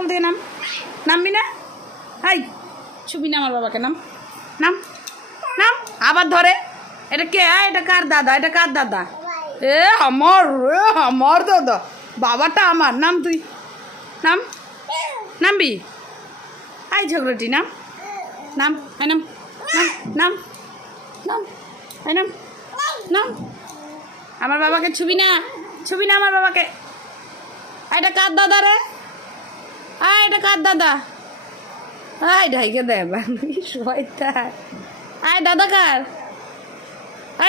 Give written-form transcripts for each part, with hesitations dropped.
কোল থেকে নাম, নামবি না? হাই ছুবি না আমার বাবাকে, নাম নাম নাম। আবার ধরে, এটা কে? এটা কার দাদা? এটা কার দাদা? আমার দাদা, বাবাটা আমার। নাম তুই, নাম, নামবি? আই ঝগড়াটি নাম, নাম, আই নাম, নাম, নাম, আই নাম, নাম। আমার বাবাকে ছুবি না, ছুবি না আমার বাবাকে। এটা কার দাদা রে? এটা কার দাদা? ঢাইকে দেয় শয়তা। দাদা কার?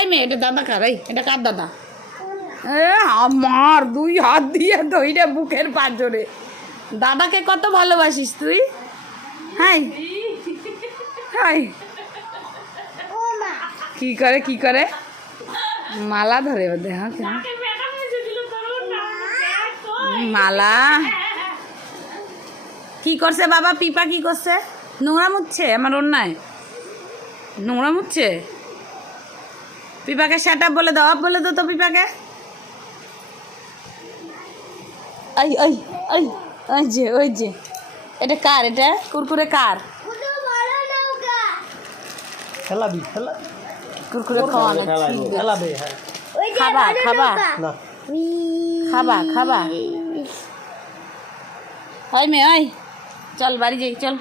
মেয়ে, এটা দাদা কার? এটা কার দাদা? আমার 2 হাত দিয়ে ধইরে বুকের পাঁজরে। দাদাকে কত ভালোবাসিস তুই? হাই হাই, কি করে কি করে? মালা ধরে ওদের। হ্যাঁ, মালা কি করছে বাবা? পিপা কি করছে? নোংরা মুছছে আমার অন্যায়, নোংরা মুছছে। পিপাকে সেট আপ বলে দাও, আপ বলে দাও তো পিপাকে। ওই যে ওই যে, এটা কার? এটা কুরকুরে কার? কুরকুরে খাওয়ানো, খাবা খাবা খাবা খাবা। ওই মেয়ে, ওই চল বাড়ি যাই, চল।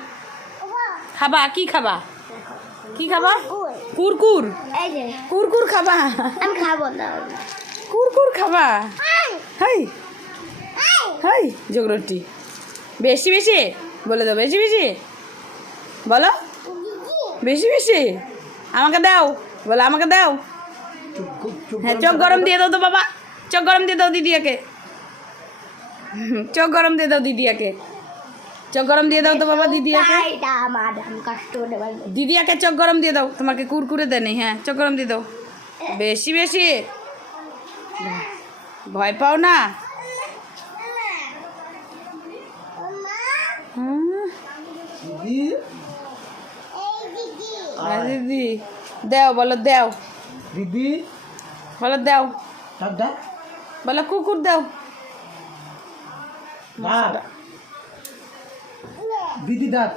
খাবা কি খাবা? কি খাবা? কুরকুর, কুরকুর খাবা? আমি খাবো না, কুরকুর খাবা? হাই হাই জগরটি, বেশি বেশি বলে দাও, বেশি বেশি বলো, বেশি বেশি আমাকে দাও, বলো আমাকে দাও। হ্যাঁ, চোখ গরম দিয়ে দাও তো বাবা, চোখ গরম দিয়ে দাও দিদিয়াকে, চোখ গরম দিয়ে দাও দিদিয়াকে, চোখ গরম দিয়ে দাও তো বাবা দিদিয়াকে, দিদিয়াকে চোখ গরম দিয়ে দাও। তোমাকে কুরকুরে দেয় নেই। হ্যাঁ, চোখ গরম দিয়ে দাও, বেশি বেশি। ভয় পাও না? দিদি দেও, বলো দেও, দিদি বলো দেও, দাদা বলো কুকুর দেও। দিদি দাঁত